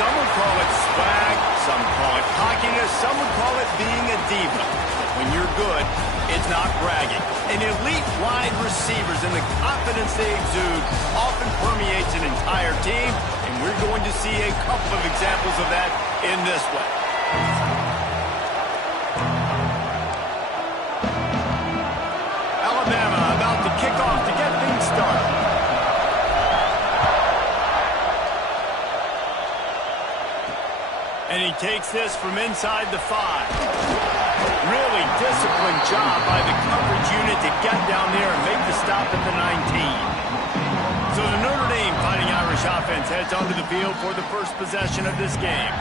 Some would call it swag, some call it cockiness, some would call it being a diva. But when you're good, it's not bragging. And elite wide receivers and the confidence they exude often permeates an entire team, and we're going to see a couple of examples of that in this one. Alabama about to kick off to get things started. And he takes this from inside the 5. Really disciplined job by the coverage unit to get down there and make the stop at the 19. So the Notre Dame Fighting Irish offense heads onto the field for the first possession of this game.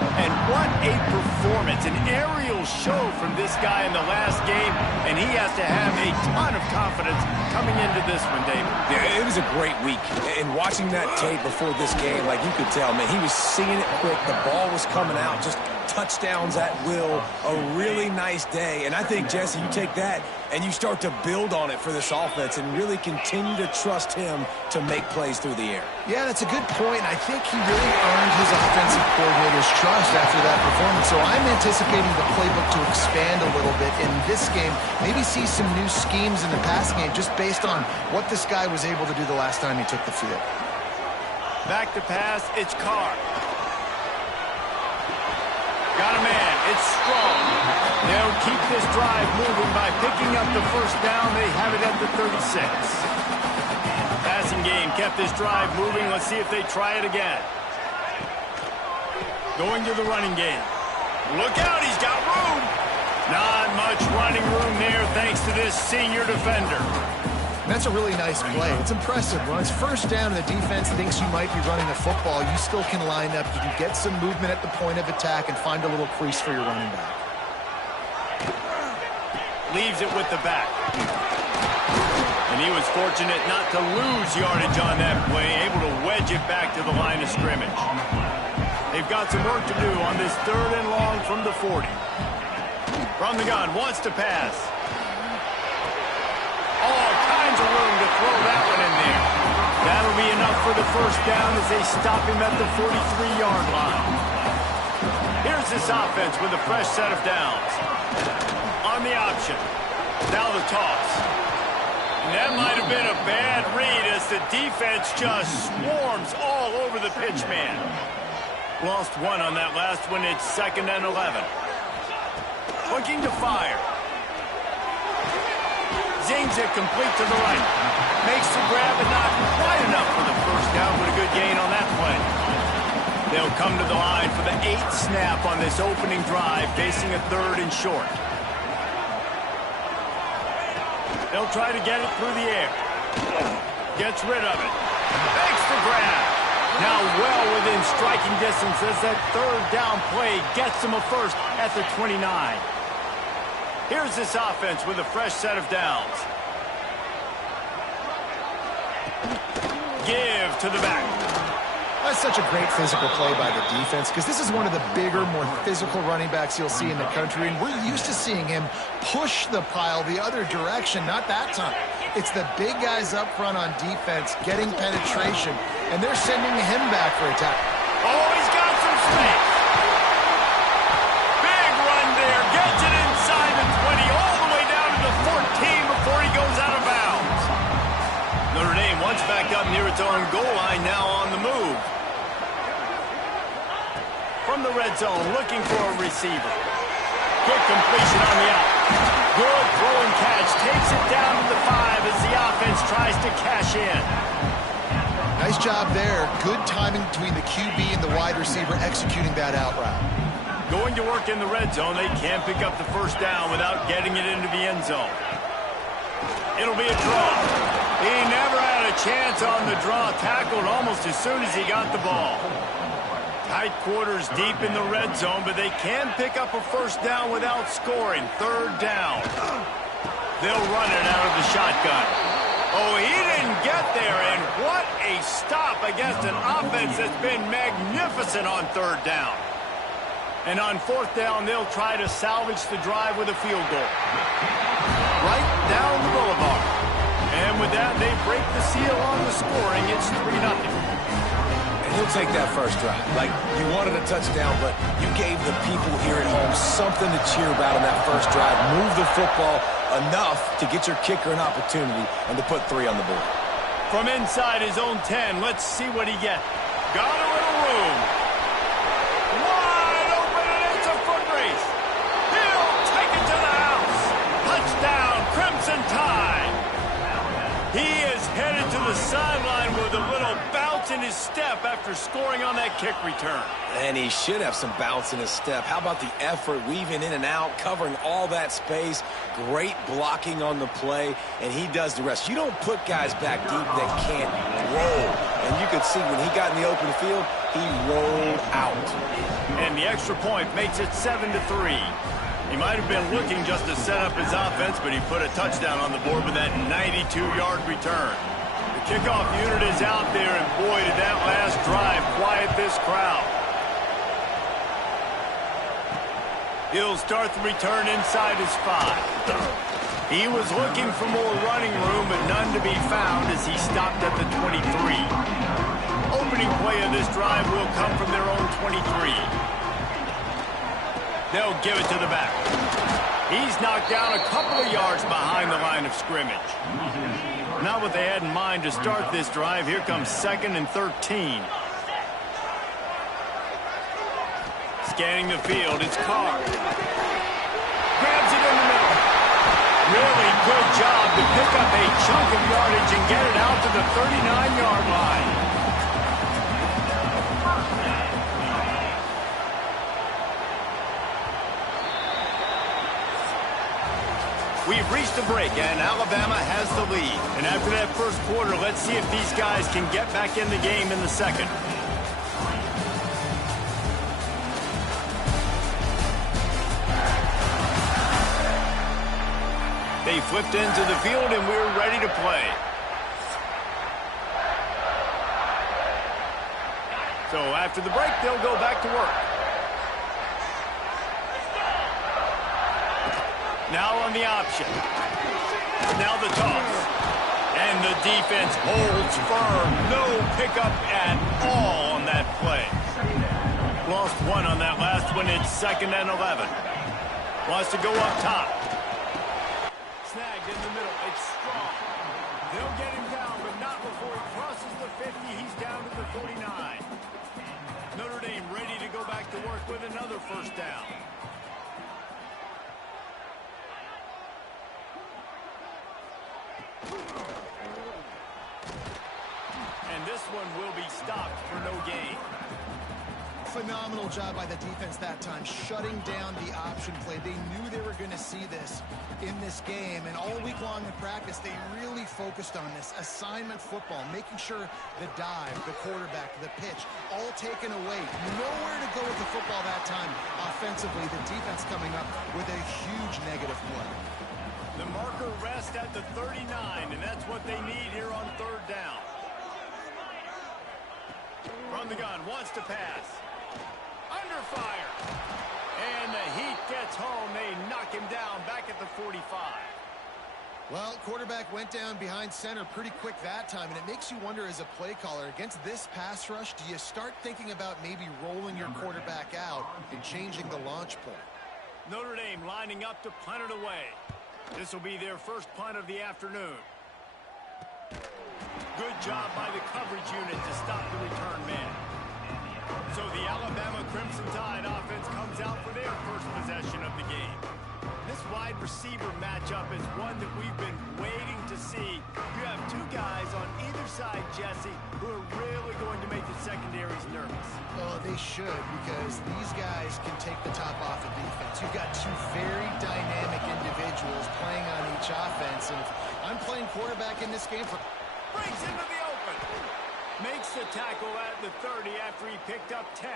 And what a performance, an aerial show from this guy in the last game, and he has to have a ton of confidence coming into this one, David. Yeah, it was a great week. And watching that tape before this game, like you could tell, man, he was seeing it quick. The ball was coming out, just touchdowns at will. A really nice day. And I think, Jesse, you take that and you start to build on it for this offense and really continue to trust him to make plays through the air. Yeah, that's a good point. I think he really earned his offensive coordinator's trust after that performance. So I'm anticipating the playbook to expand a little bit in this game. Maybe see some new schemes in the passing game just based on what this guy was able to do the last time he took the field. Back to pass, it's Carr. Got a man, it's strong. They'll keep this drive moving by picking up the first down. They have it at the 36. Passing game kept this drive moving. Let's see if they try it again. Going to the running game. Look out, he's got room. Not much running room there thanks to this senior defender. That's a really nice play. It's impressive. When it's first down and the defense thinks you might be running the football, you still can line up. You can get some movement at the point of attack and find a little crease for your running back. Leaves it with the back. And he was fortunate not to lose yardage on that play, able to wedge it back to the line of scrimmage. They've got some work to do on this 3rd and long from the 40. From the gun, wants to pass. All kinds of room to throw that one in there. That'll be enough for the first down as they stop him at the 43-yard line. Here's this offense with a fresh set of downs. On the option. Now the toss. And that might have been a bad read as the defense just swarms all over the pitch man. Lost one on that last one. It's 2nd and 11. Looking to fire. Zings it complete to the right. Makes the grab, but not quite enough for the first down, but a good gain on that play. They'll come to the line for the 8th snap on this opening drive, facing a 3rd and short. They'll try to get it through the air. Gets rid of it. Makes the grab. Now well within striking distance as that 3rd down play gets them a first at the 29. Here's this offense with a fresh set of downs. Give to the back. That's such a great physical play by the defense because this is one of the bigger, more physical running backs you'll see in the country, and we're used to seeing him push the pile the other direction. Not that time. It's the big guys up front on defense getting penetration, and they're sending him back for a tackle. Oh, he's got some space. Big run there. Gets it inside the 20, all the way down to the 14 before he goes out of bounds. Notre Dame once backed up near its own goal line, now on the move. From the red zone, looking for a receiver. Good completion on the out. Good throw and catch. Takes it down to the 5 as the offense tries to cash in. Nice job there. Good timing between the QB and the wide receiver executing that out route. Going to work in the red zone. They can't pick up the first down without getting it into the end zone. It'll be a draw. He never had a chance on the draw. Tackled almost as soon as he got the ball. Tight quarters deep in the red zone, but they can pick up a first down without scoring. 3rd down. They'll run it out of the shotgun. Oh, he didn't get there, and what a stop against an offense that's been magnificent on 3rd down. And on 4th down, they'll try to salvage the drive with a field goal. Right down the boulevard. And with that, they break the seal on the scoring. It's 3-0. And We'll take that first drive. Like, you wanted a touchdown, but you gave the people here at home something to cheer about in that first drive. Move the football enough to get your kicker an opportunity and to put 3 on the board. From inside his own 10, let's see what he gets. Got a little room. Wide open, and it's a foot race. He'll take it to the house. Touchdown, Crimson Tide. He is headed to the sideline with a little bounce in his step after scoring on that kick return. And he should have some bounce in his step. How about the effort, weaving in and out, covering all that space, great blocking on the play, and he does the rest. You don't put guys back deep that can't roll. And you could see when he got in the open field, he rolled out. And the extra point makes it 7-3. He might have been looking just to set up his offense, but he put a touchdown on the board with that 92-yard return. The kickoff unit is out there, and boy, did that last drive quiet this crowd. He'll start the return inside his 5. He was looking for more running room, but none to be found as he stopped at the 23. Opening play of this drive will come from their own 23. They'll give it to the back. He's knocked down a couple of yards behind the line of scrimmage. Not what they had in mind to start this drive. Here comes 2nd and 13. Scanning the field, it's Carr. Grabs it in the middle. Really good job to pick up a chunk of yardage and get it out to the 39-yard line. We've reached a break, and Alabama has the lead. And after that first quarter, let's see if these guys can get back in the game in the second. They flipped into the field, and we're ready to play. So after the break, they'll go back to work. Now on the option. Now the toss. And the defense holds firm. No pickup at all on that play. Lost 1 on that last one. It's 2nd and 11. Wants to go up top. Snagged in the middle. It's strong. They'll get him down, but not before he crosses the 50. He's down to the 49. Notre Dame ready to go back to work with another first down. And this one will be stopped for no gain. Phenomenal job by the defense that time, shutting down the option play. They knew they were going to see this in this game, and all week long in practice, they really focused on this assignment football, making sure the dive, the quarterback, the pitch, all taken away. Nowhere to go with the football that time. Offensively, the defense coming up with a huge negative play. The marker rests at the 39, and that's what they need here on 3rd down. From the gun, wants to pass. Under fire. And the heat gets home. They knock him down back at the 45. Well, quarterback went down behind center pretty quick that time, and it makes you wonder as a play caller, against this pass rush, do you start thinking about maybe rolling your quarterback out and changing the launch point? Notre Dame lining up to punt it away. This will be their first punt of the afternoon. Good job by the coverage unit to stop the return man. So the Alabama Crimson Tide offense comes out for their first possession of the game. This wide receiver matchup is one that we've been waiting to see. You have 2 guys on either side, Jesse, who are really going to make the secondaries nervous. Oh, they should, because these guys can take the top off of defense. You've got 2 very dynamic individuals playing on each offense, and if I'm playing quarterback in this game for... Breaks into the open. Makes the tackle at the 30 after he picked up 10.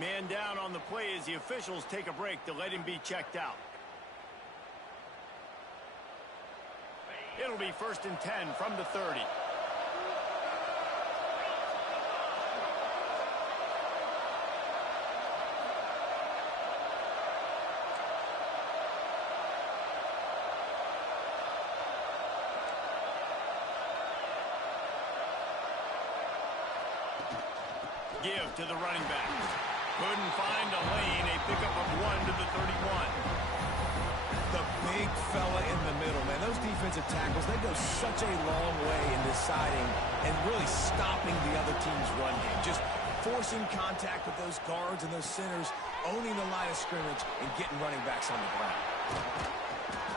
Man down on the play as the officials take a break to let him be checked out. It'll be 1st and 10 from the 30. give to the running back. Couldn't find a lane. A pickup of 1 to the 31. The big fella in the middle, man. Those defensive tackles, they go such a long way in deciding and really stopping the other team's run game. Just forcing contact with those guards and those centers, owning the line of scrimmage, and getting running backs on the ground.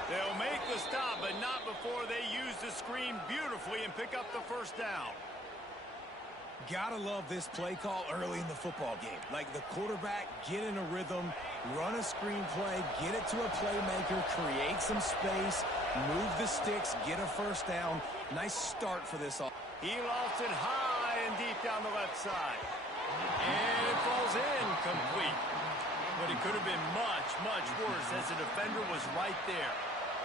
They'll make the stop, but not before they use the screen beautifully and pick up the first down. Gotta love this play call early in the football game. Like the quarterback, get in a rhythm, run a screen play, get it to a playmaker, create some space, move the sticks, get a first down. Nice start for this offense. He lost it high and deep down the left side. And it falls incomplete. But it could have been much, much worse as the defender was right there.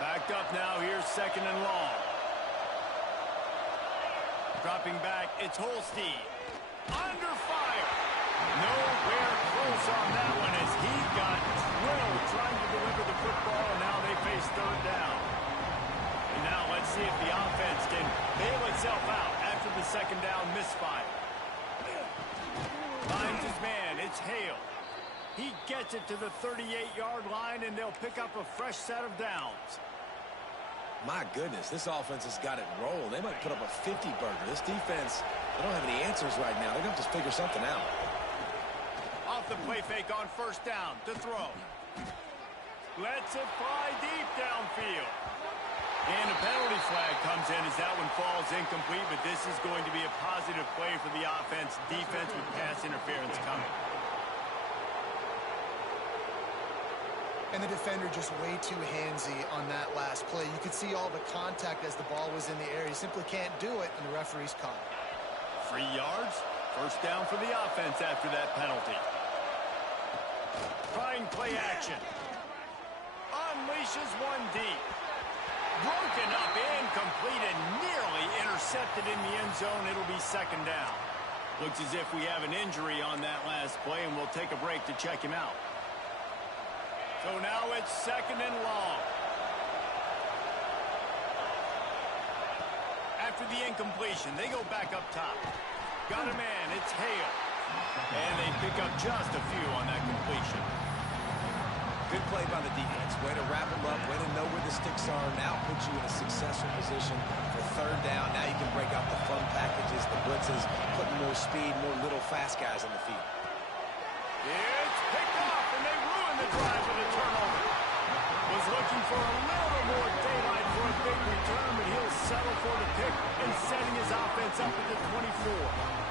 Backed up now, here's 2nd and long. Dropping back, it's Holstein. Under fire. Nowhere close on that one as he got drilled trying to deliver the football, and now they face 3rd down. And now let's see if the offense can bail itself out after the 2nd down misfire. Finds his man, it's Hale. He gets it to the 38-yard line, and they'll pick up a fresh set of downs. My goodness, this offense has got it rolling. They might put up a 50-burger. This defense, they don't have any answers right now. They're going to have to figure something out. Off the play fake on 1st down to throw. Lets it fly deep downfield. And a penalty flag comes in as that one falls incomplete, but this is going to be a positive play for the offense. Defense with pass interference coming. And the defender just way too handsy on that last play. You could see all the contact as the ball was in the air. He simply can't do it, and the referee's caught it. 3 yards. First down for the offense after that penalty. Trying play action. Unleashes one deep. Broken up, incomplete, and nearly intercepted in the end zone. It'll be 2nd down. Looks as if we have an injury on that last play, and we'll take a break to check him out. So now it's 2nd and long. After the incompletion, they go back up top. Got a man, it's Hale. And they pick up just a few on that completion. Good play by the defense. Way to wrap them up, way to know where the sticks are. Now puts you in a successful position for 3rd down. Now you can break out the fun packages, the blitzes, putting more speed, more little fast guys on the field. It's picked off, and they ruin the drive with a turnover. Was looking for a little more daylight for a big return, but he'll settle for the pick and setting his offense up at the 24.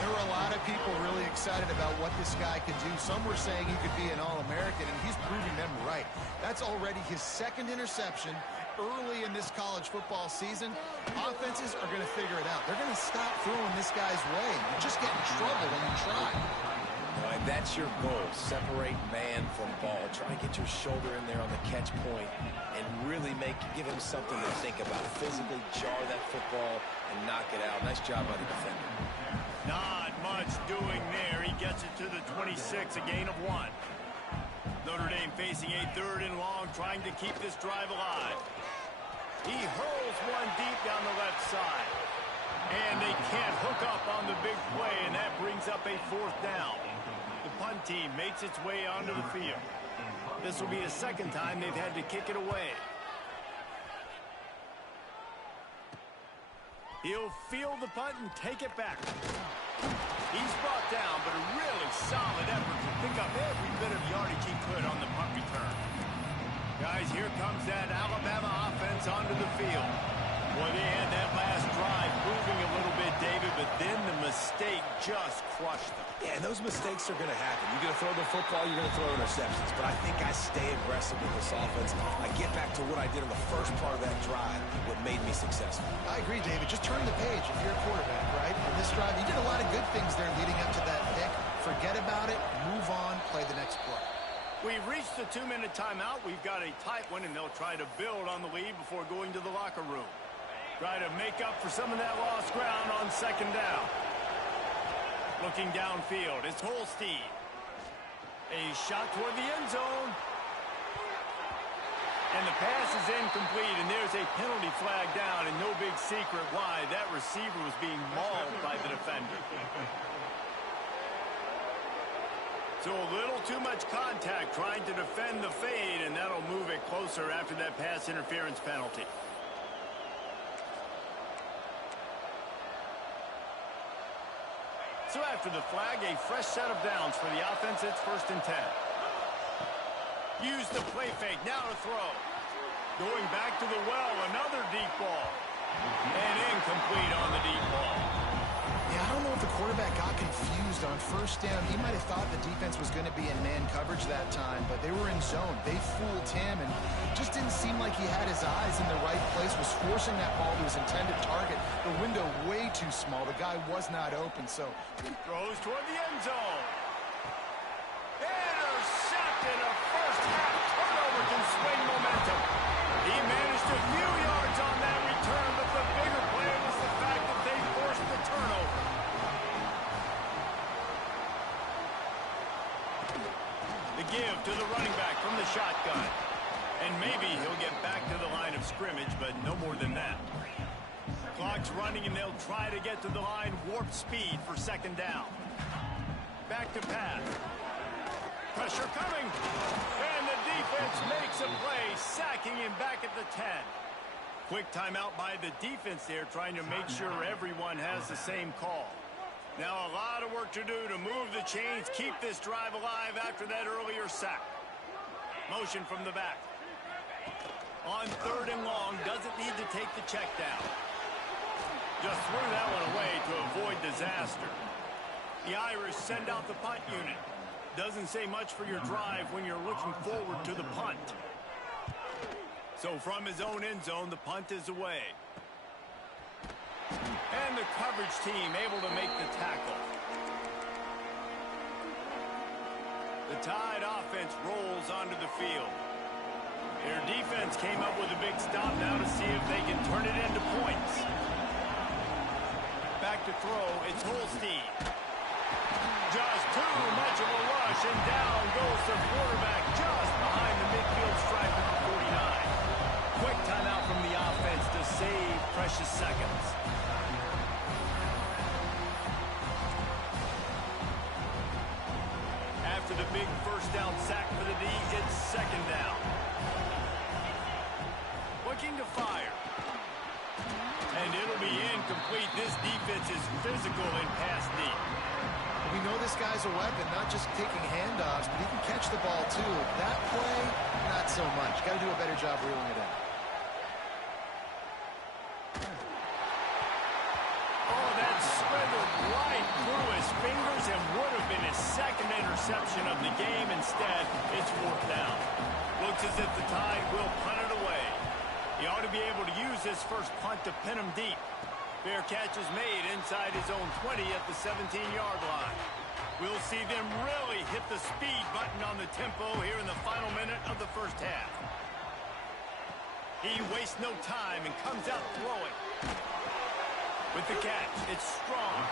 There were a lot of people really excited about what this guy could do. Some were saying he could be an All-American, and he's proving them right. That's already his 2nd interception early in this college football season. Offenses are going to figure it out. They're going to stop throwing this guy's way. You just get in trouble when you try. All right, that's your goal. Separate man from ball. Try to get your shoulder in there on the catch point and really give him something to think about. Physically jar that football and knock it out. Nice job by the defender. Not much doing there. He gets it to the 26, a gain of 1. Notre Dame facing a 3rd and long, trying to keep this drive alive. He hurls one deep down the left side. And they can't hook up on the big play, and that brings up a 4th down. The punt team makes its way onto the field. This will be the 2nd time they've had to kick it away. He'll field the punt and take it back. He's brought down, but a really solid effort to pick up every bit of yardage he could on the punt return. Guys, here comes that Alabama offense onto the field. Boy, they had that last drive moving a little bit, David, but then the mistake just crushed them. Yeah, and those mistakes are going to happen. You're going to throw the football, you're going to throw interceptions. But I think I stay aggressive with this offense. I get back to what I did in the first part of that drive, what made me successful. I agree, David. Just turn the page if you're a quarterback, right? On this drive, you did a lot of good things there leading up to that pick. Forget about it, move on, play the next play. We've reached the 2-minute timeout. We've got a tight one, and they'll try to build on the lead before going to the locker room. Try to make up for some of that lost ground on 2nd down. Looking downfield, it's Holstein. A shot toward the end zone. And the pass is incomplete, and there's a penalty flag down, and no big secret why. That receiver was being mauled by the defender. So a little too much contact trying to defend the fade, and that'll move it closer after that pass interference penalty. So after the flag, a fresh set of downs for the offense. It's 1st and 10. Use the play fake, now to throw. Going back to the well, another deep ball. And incomplete on the deep ball. Yeah, I don't know if the quarterback got confused on 1st down. He might have thought the defense was going to be in man coverage that time, but they were in zone. They fooled him, and just didn't seem like he had his eyes in the right place, was forcing that ball to his intended target. The window way too small. The guy was not open, so... Throws toward the end zone. Intercepted. A first-half turnover can swing momentum. He managed a few yards on that return, but the bigger play was the fact that they forced the turnover. The give to the running back from the shotgun. And maybe he'll get back to the line of scrimmage, but no more than that. Clock's running, and they'll try to get to the line warp speed for 2nd down. Back to pass. Pressure coming. And the defense makes a play, sacking him back at the 10. Quick timeout by the defense there, trying to make sure everyone has the same call. Now a lot of work to do to move the chains, keep this drive alive after that earlier sack. Motion from the back. On 3rd and long, doesn't need to take the check down. Just threw that one away to avoid disaster. The Irish send out the punt unit. Doesn't say much for your drive when you're looking forward to the punt. So from his own end zone, the punt is away. And the coverage team able to make the tackle. The Tide offense rolls onto the field. Their defense came up with a big stop now to see if they can turn it into points. Back to throw, it's Holstein. Just too much of a rush, and down goes the quarterback just behind the midfield stripe at the 49. Quick timeout from the offense to save precious seconds. After the big 1st down sack for the D, it's 2nd down. Looking to fire. And it'll be incomplete. This defense is physical in pass deep. We know this guy's a weapon, not just taking handoffs, but he can catch the ball too. That play, not so much. Got to do a better job reeling it in. Oh, that slithered right through his fingers and would have been his 2nd interception of the game. Instead, it's 4th down. Looks as if the Tide will punt it away. He ought to be able to use this first punt to pin him deep. Fair catch is made inside his own 20 at the 17-yard line. We'll see them really hit the speed button on the tempo here in the final minute of the 1st half. He wastes no time and comes out throwing. With the catch, it's strong.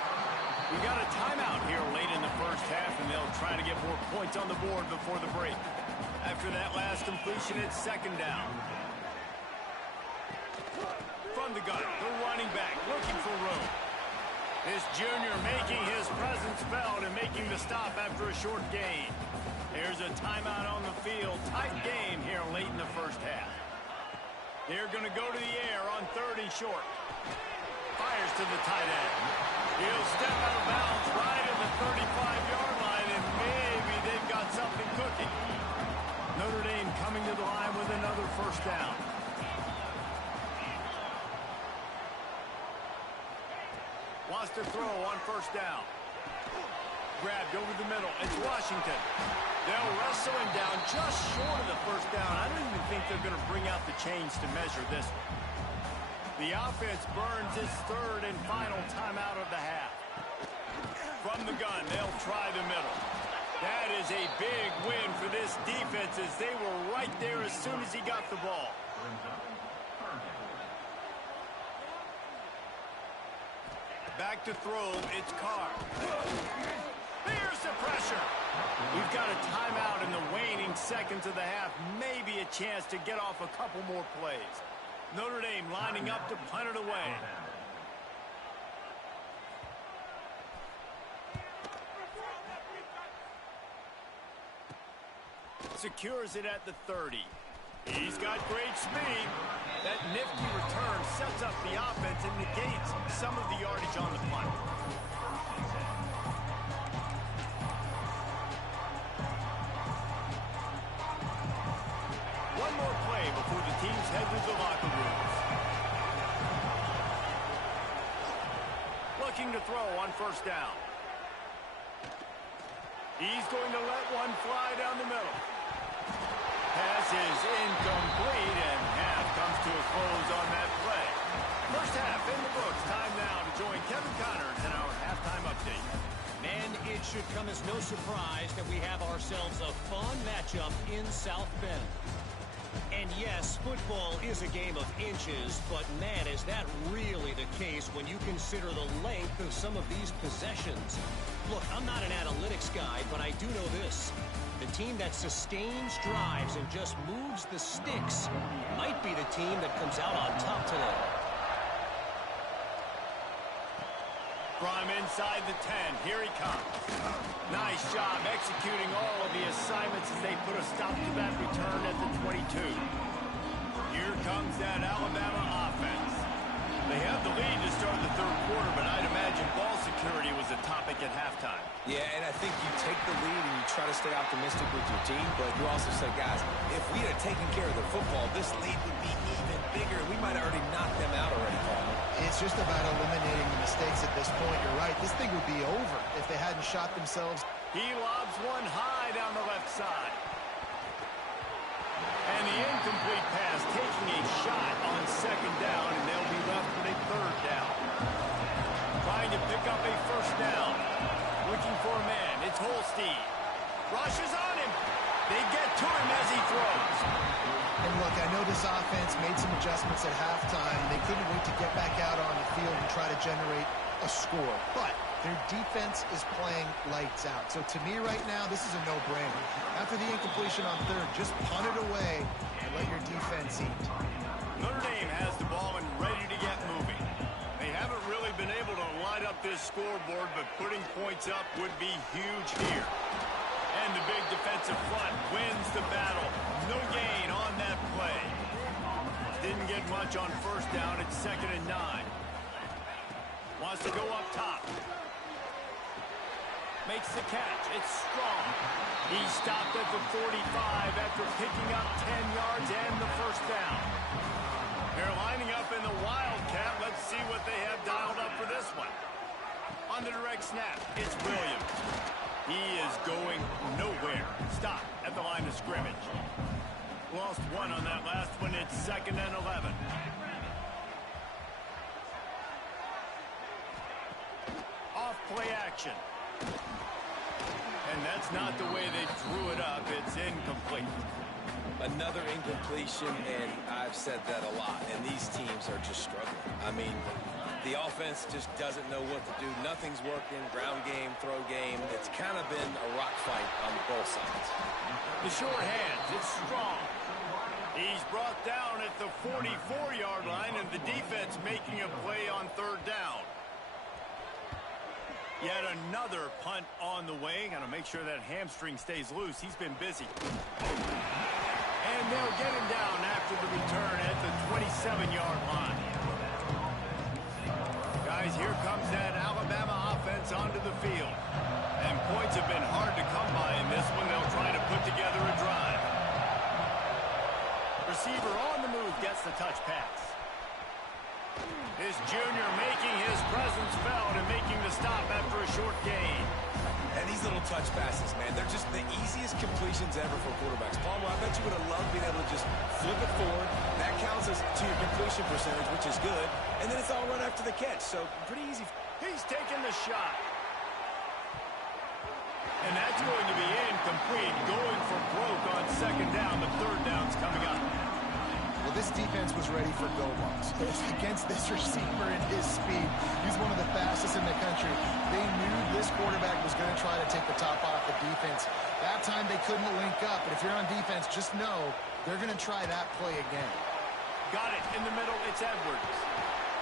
We got a timeout here late in the 1st half, and they'll try to get more points on the board before the break. After that last completion, it's 2nd down. From the gun, the running back looking for room. This junior making his presence felt and making the stop after a short gain. There's a timeout on the field. Tight game here late in the 1st half. They're going to go to the air on 3rd and short. Fires to the tight end. He'll step out of bounds right at the 35-yard line, and maybe they've got something cooking. Notre Dame coming to the line with another 1st down. Wants to throw on 1st down. Grabbed over the middle. It's Washington. They'll wrestle him down just short of the 1st down. I don't even think they're going to bring out the chains to measure this one. The offense burns its 3rd and final timeout of the half. From the gun, they'll try the middle. That is a big win for this defense as they were right there as soon as he got the ball. Back to throw, it's Carr. There's the pressure. We've got a timeout in the waning seconds of the half. Maybe a chance to get off a couple more plays. Notre Dame lining up to punt it away. secures it at the 30. He's got great speed. That nifty return sets up the offense and negates some of the yardage on the punt. One more play before the teams head to the locker rooms. Looking to throw on first down. He's going to let one fly down the middle. Pass is incomplete, and half comes to a close on that play. First half in the books. Time now to join Kevin Connors in our halftime update. Man, it should come as no surprise that we have ourselves a fun matchup in South Bend. And yes, football is a game of inches, but man, is that really the case when you consider the length of some of these possessions. Look, I'm not an analytics guy, but I do know this. The team that sustains drives and just moves the sticks might be the team that comes out on top today. From inside the 10, here he comes. Nice job executing all of the assignments as they put a stop to that return at the 22. Here comes that Alabama offense. They have the lead to start the third quarter, but I'd imagine ball security was a topic at halftime. Yeah, and I think you take the lead and you try to stay optimistic with your team, but you also say, guys, if we had taken care of the football, this lead would be even bigger. We might have already knocked them out already, Paul. It's just about eliminating the mistakes at this point. You're right. This thing would be over if they hadn't shot themselves. He lobs one high down the left side. And the incomplete pass taking a shot on second down, and they'll be left with a third down. Trying to pick up a first down. Looking for a man. It's Holstein. Rushes on him. They get to him as he throws. And look, I know this offense made some adjustments at halftime. They couldn't wait to get back out on the field and try to generate a score. But their defense is playing lights out. So to me right now, this is a no-brainer. After the incompletion on third, just punt it away and let your defense eat. Notre Dame has the ball and ready to get moving. They haven't really been able to light up this scoreboard, but putting points up would be huge here. And the big defensive front wins the battle. No gain on that play. Didn't get much on first down. It's 2nd and 9. Wants to go up top. Makes the catch. It's strong. He stopped at the 45 after picking up 10 yards and the first down. They're lining up in the Wildcat. Let's see what they have dialed up for this one. On the direct snap, it's Williams. He is going nowhere. Stop at the line of scrimmage. Lost one on that last one. It's 2nd and 11. Off play action. And that's not the way they drew it up. It's incomplete. Another incompletion, and I've said that a lot, and these teams are just struggling. I mean, the offense just doesn't know what to do. Nothing's working. Ground game, throw game. It's kind of been a rock fight on both sides. The short hands, it's strong. He's brought down at the 44-yard line, and the defense making a play on third down. Yet another punt on the way. Got to make sure that hamstring stays loose. He's been busy. And they'll get him down after the return at the 27-yard line. Guys, here comes that Alabama offense onto the field. And points have been hard to come by in this one. They'll try to put together a drive. Receiver on the move gets the touch pass. This junior making his presence felt and making the stop after a short gain. And these little touch passes, man, they're just the easiest completions ever for quarterbacks. Palmer, I bet you would have loved being able to just flip it forward. That counts as to your completion percentage, which is good. And then it's all run after the catch, so pretty easy. He's taking the shot. And that's going to be incomplete. Going for broke on second down. The third down's coming up. Well, this defense was ready for go-balls. Against this receiver and his speed, he's one of the fastest in the country. They knew this quarterback was going to try to take the top off the defense. That time they couldn't link up, but if you're on defense, just know they're going to try that play again. Got it in the middle. It's Edwards.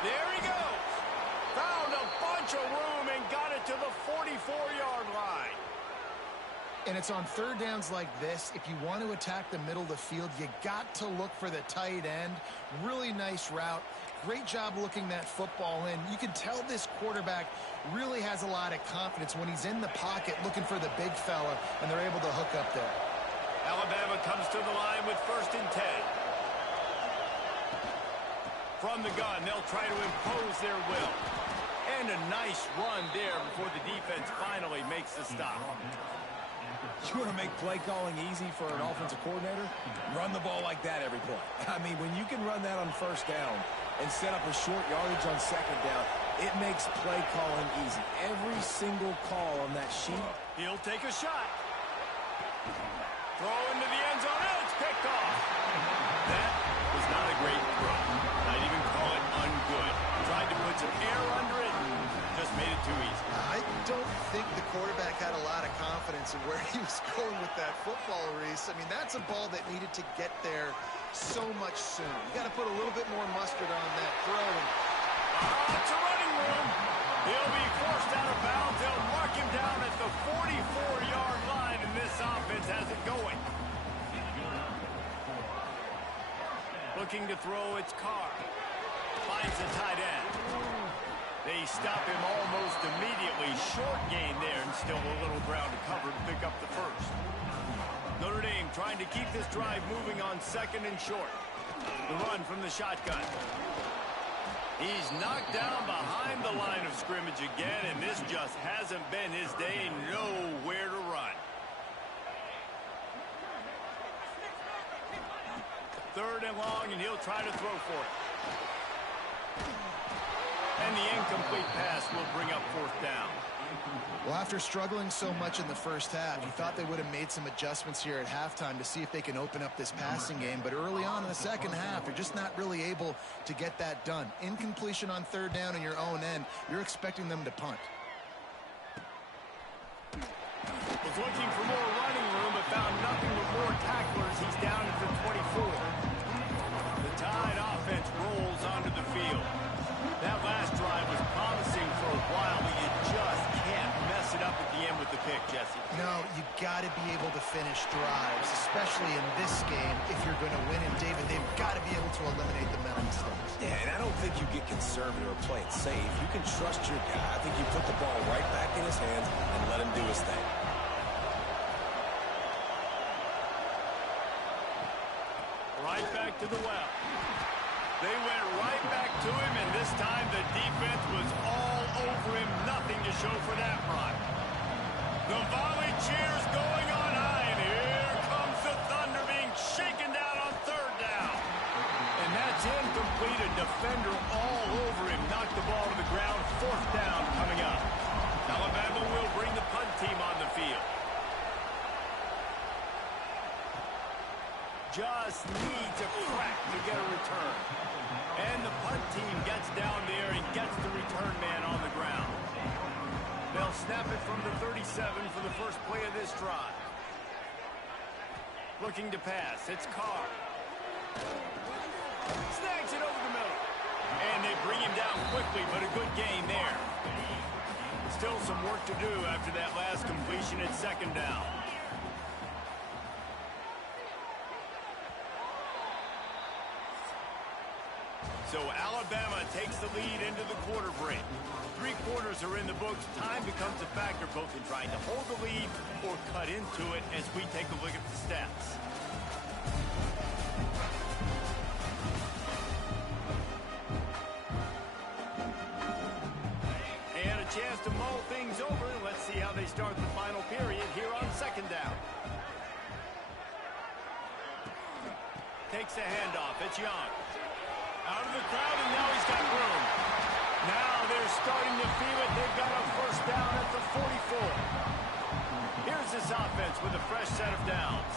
There he goes. Found a bunch of room and got it to the 44-yard line. And it's on third downs like this. If you want to attack the middle of the field, you got to look for the tight end. Really nice route. Great job looking that football in. You can tell this quarterback really has a lot of confidence when he's in the pocket looking for the big fella, and they're able to hook up there. Alabama comes to the line with 1st and 10. From the gun, they'll try to impose their will. And a nice run there before the defense finally makes the stop. You want to make play calling easy for an offensive coordinator? Run the ball like that every play. I mean, when you can run that on 1st down and set up a short yardage on 2nd down, it makes play calling easy. Every single call on that sheet. He'll take a shot. Throw into the end zone. And it's picked off. That was not a great throw. I'd even call it ungood. Tried to put some air under it and just made it too easy. I don't think the quarterback had a lot of confidence in where he was going with that football, Reese. I mean, that's a ball that needed to get there so much sooner. You got to put a little bit more mustard on that throw. It's a running room. He'll be forced out of bounds. They'll mark him down at the 44-yard line, and this offense has it going. Looking to throw, it's Carr. Finds the tight end. They stop him almost immediately. Short gain there, and still a little ground to cover to pick up the 1st. Notre Dame trying to keep this drive moving on 2nd and short. The run from the shotgun. He's knocked down behind the line of scrimmage again, and this just hasn't been his day. Nowhere to run. 3rd and long, and he'll try to throw for it. And the incomplete pass will bring up 4th down. Well, after struggling so much in the first half, you thought they would have made some adjustments here at halftime to see if they can open up this passing game. But early on in the second half, they're just not really able to get that done. Incompletion on 3rd down in your own end, you're expecting them to punt. Was looking for more running room, but found nothing but more tacklers. He's down at the 24. The Tide offense rolls onto the field. That last drive was promising for a while, but you just can't mess it up at the end with the pick, Jesse. No, you got to be able to finish drives, especially in this game if you're going to win. And, David, they've got to be able to eliminate the mental mistakes. Yeah, and I don't think you get conservative or play it safe. You can trust your guy. I think you put the ball right back in his hands and let him do his thing. Right back to the well. They went right back to him, and this time the defense was all over him. Nothing to show for that run. The volley cheers going on high, and here comes the Thunder being shaken down on 3rd down. And that's incomplete. A defender all over him. Knocked the ball to the ground. 4th down coming up. Alabama will bring the punt team on the field. Just needs a crack to get a return. And the punt team gets down there and gets the return man on the ground. They'll snap it from the 37 for the first play of this drive. Looking to pass. It's Carr. Snags it over the middle. And they bring him down quickly, but a good gain there. Still some work to do after that last completion at 2nd down. So Alabama takes the lead into the quarter break. 3 quarters are in the books. Time becomes a factor both in trying to hold the lead or cut into it as we take a look at the stats. And a chance to mull things over. Let's see how they start the final period here on 2nd down. Takes the handoff. It's Young. Out of the crowd, and now he's got room. Now they're starting to feel it. They've got a 1st down at the 44. Here's this offense with a fresh set of downs.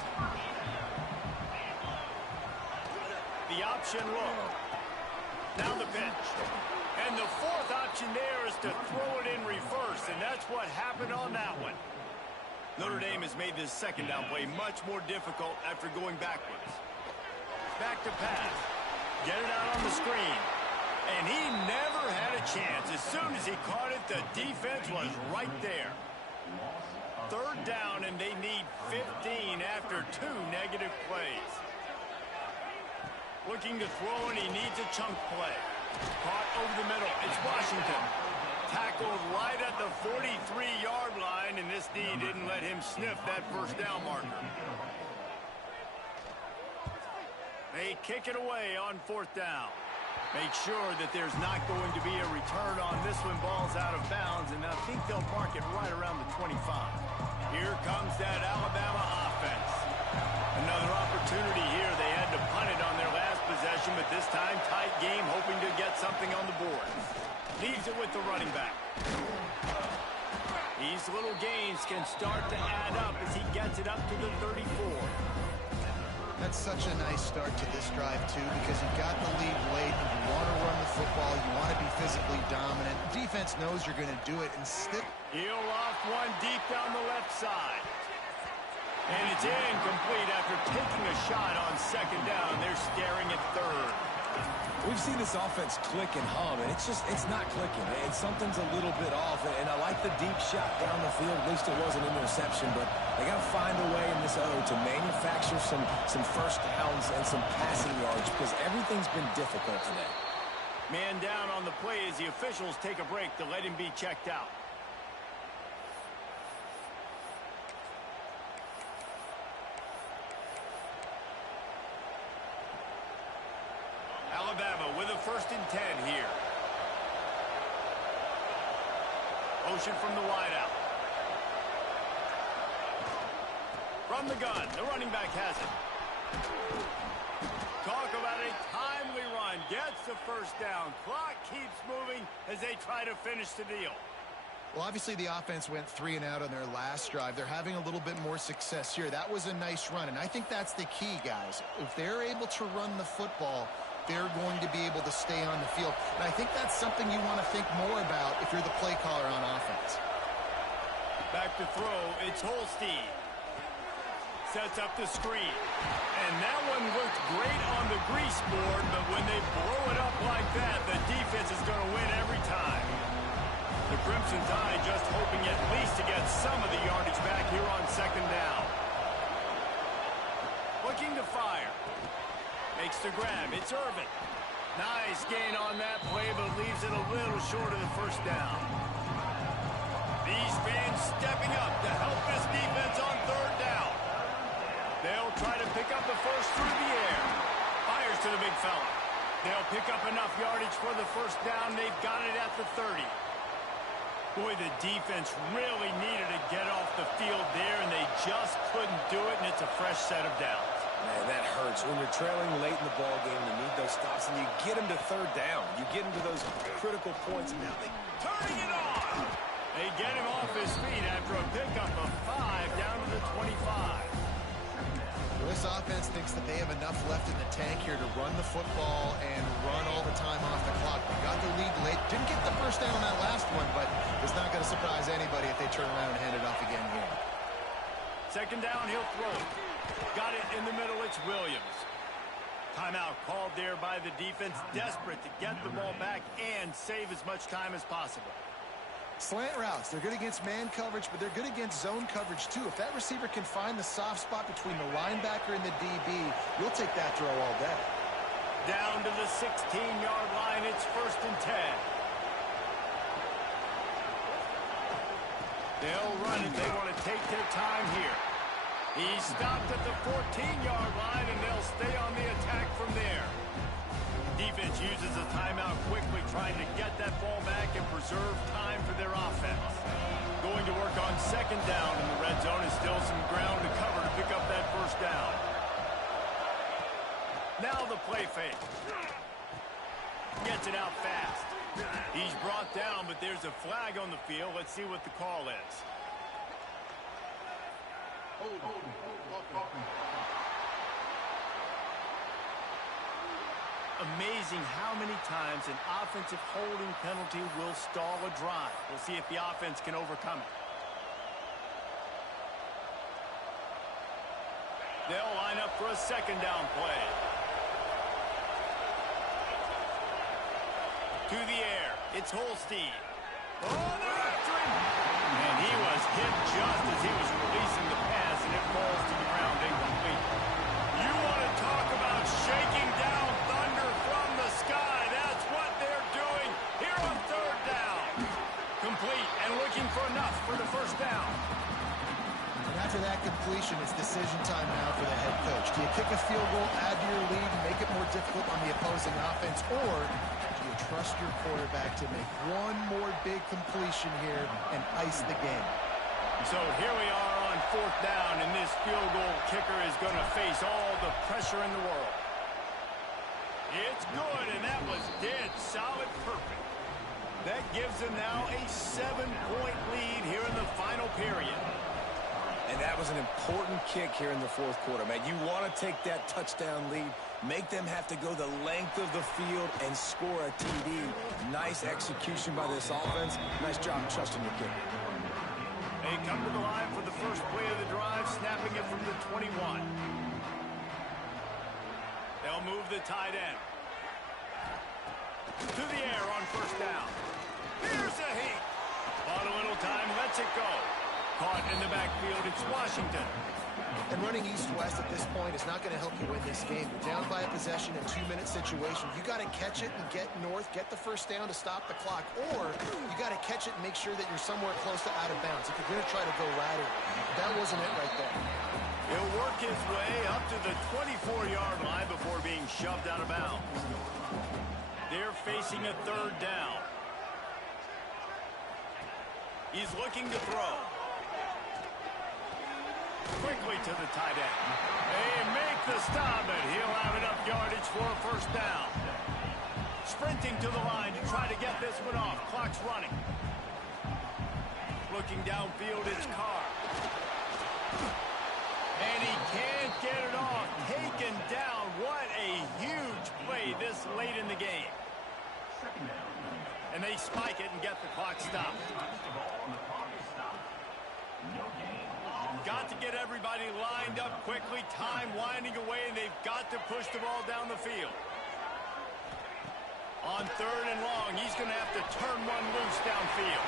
The option look. Now the pitch. And the 4th option there is to throw it in reverse, and that's what happened on that one. Notre Dame has made this 2nd down play much more difficult after going backwards. Back to pass. Get it out on the screen. And he never had a chance. As soon as he caught it, the defense was right there. third down, and they need 15 after 2 negative plays. Looking to throw, and he needs a chunk play. Caught over the middle. It's Washington. Tackled right at the 43-yard line, and this D didn't let him sniff that first down marker. They kick it away on 4th down. Make sure that there's not going to be a return on this when ball's out of bounds, and I think they'll mark it right around the 25. Here comes that Alabama offense. Another opportunity here. They had to punt it on their last possession, but this time tight game, hoping to get something on the board. Leaves it with the running back. These little gains can start to add up as he gets it up to the 34. That's such a nice start to this drive, too, because you got the lead late. You want to run the football. You want to be physically dominant. Defense knows you're going to do it. And still, he'll loft one deep down the left side. And it's incomplete after taking a shot on 2nd down. They're staring at 3rd. We've seen this offense click and hum, and it's not clicking. And something's a little bit off. And I like the deep shot down the field. At least it was an interception, but they got to find a way in this O to manufacture some first downs and some passing yards because everything's been difficult today. Man down on the play as the officials take a break to let him be checked out. Alabama with a 1st and 10 here. Motion from the wideout. From the gun, the running back has it. Talk about a timely run. Gets the first down. Clock keeps moving as they try to finish the deal. well, obviously the offense went 3 and out on their last drive. They're having a little bit more success here. That was a nice run, and I think that's the key, guys. If they're able to run the football, they're going to be able to stay on the field. And I think that's something you want to think more about if you're the play caller on offense. Back to throw, it's Holstein. Sets up the screen. And that one looked great on the grease board, but when they blow it up like that, the defense is going to win every time. The Crimson Tide just hoping at least to get some of the yardage back here on 2nd down. Looking to fire. Makes the grab. It's Irvin. Nice gain on that play, but leaves it a little short of the first down. These fans stepping up to help this defense on 3rd down. They'll try to pick up the first through the air. Fires to the big fella. They'll pick up enough yardage for the first down. They've got it at the 30. Boy, the defense really needed to get off the field there, and they just couldn't do it, and it's a fresh set of downs. Man, that hurts. When you're trailing late in the ball game, you need those stops, and you get them to 3rd down. You get them to those critical points. Now they're turning it on. They get him off his feet after a pickup of 5 down to the 25. Well, this offense thinks that they have enough left in the tank here to run the football and run all the time off the clock. They got the lead late. Didn't get the first down on that last one, but it's not going to surprise anybody if they turn around and hand it off again here. 2nd down, he'll throw it. Got it in the middle, it's Williams. Timeout called there by the defense, desperate to get the ball back and save as much time as possible. Slant routes, they're good against man coverage, but they're good against zone coverage too. If that receiver can find the soft spot between the linebacker and the DB, you'll take that throw all day. Down to the 16-yard line, it's 1st and 10. They'll run it, they want to take their time here. He's stopped at the 14-yard line, and they'll stay on the attack from there. Defense uses a timeout quickly, trying to get that ball back and preserve time for their offense. Going to work on 2nd down in the red zone, and still some ground to cover to pick up that first down. Now the play fake. Gets it out fast. He's brought down, but there's a flag on the field. Let's see what the call is. Amazing how many times an offensive holding penalty will stall a drive. We'll see if the offense can overcome it. They'll line up for a 2nd down play. To the air. It's Holstein. Oh, they're after him. And he was hit just as he was releasing the pass, and it falls to the ground incomplete. You want to talk about shaking down thunder from the sky. That's what they're doing here on third down. Complete and looking for enough for the first down. And after that completion, it's decision time now for the head coach. Do you kick a field goal, add to your lead, and make it more difficult on the opposing offense, or do you trust your quarterback to make one more big completion here and ice the game? So here we are on fourth down, and this field goal kicker is going to face all the pressure in the world. It's good, and that was dead solid perfect. That gives them now a 7-point lead here in the final period. And that was an important kick here in the fourth quarter, man. You want to take that touchdown lead, make them have to go the length of the field and score a TD. Nice execution by this offense. Nice job trusting the kicker. They come to the line for the first play of the drive, snapping it from the 21. They'll move the tight end. To the air on first down. Here's a heat. Bought a little time, lets it go. Caught in the backfield, it's Washington. And running east-west at this point is not going to help you win this game. You're down by a possession in a 2-minute situation. You got to catch it and get north, get the first down to stop the clock, or you got to catch it and make sure that you're somewhere close to out of bounds. If you're going to try to go laterally, that wasn't it right there. He'll work his way up to the 24-yard line before being shoved out of bounds. They're facing a third down. He's looking to throw. Quickly to the tight end. They make the stop, and he'll have enough yardage for a first down. Sprinting to the line to try to get this one off. Clock's running. Looking downfield, it's Carr. And he can't get it off. Taken down. What a huge play this late in the game. And they spike it and get the clock stopped. Got to get everybody lined up quickly. Time winding away, and they've got to push the ball down the field. On third and long, he's going to have to turn one loose downfield.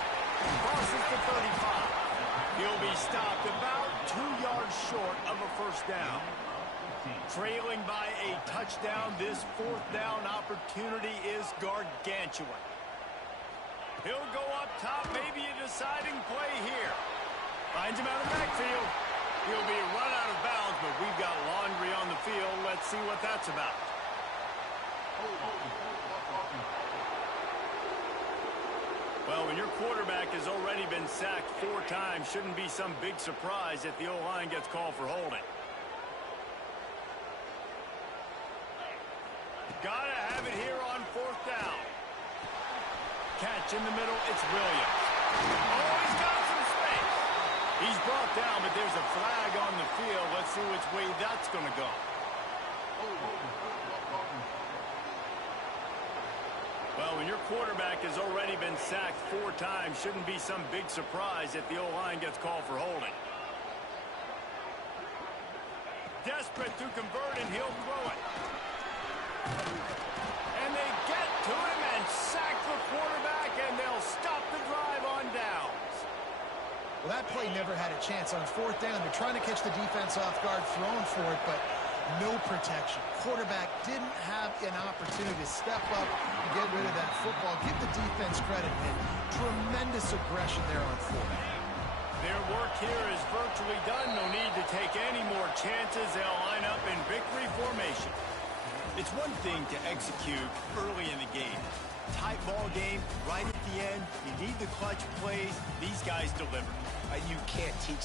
Crosses the 35. He'll be stopped about 2 yards short of a first down. Trailing by a touchdown, this fourth down opportunity is gargantuan. He'll go up top, maybe a deciding play here. Finds him out of the backfield. He'll be run out of bounds, but we've got laundry on the field. Let's see what that's about. Well, when your quarterback has already been sacked 4 times, shouldn't be some big surprise if the O-line gets called for holding. Gotta have it here on fourth down. Catch in the middle, it's Williams. Oh, he's got some space. He's brought down, but there's a flag on the field. Let's see which way that's going to go. Well, when your quarterback has already been sacked 4 times, shouldn't be some big surprise if the O-line gets called for holding. Desperate to convert, and he'll throw it. And they get to him and sack the quarterback, and they'll stop the drive on downs. Well, that play never had a chance. On fourth down, they're trying to catch the defense off guard, throwing for it, but no protection. Quarterback didn't have an opportunity to step up and get rid of that football. Give the defense credit, and tremendous aggression there on fourth. Their work here is virtually done. No need to take any more chances. They'll line up in victory formation. It's one thing to execute early in the game. Tight ball game, right at the end. You need the clutch plays. These guys deliver. You can't teach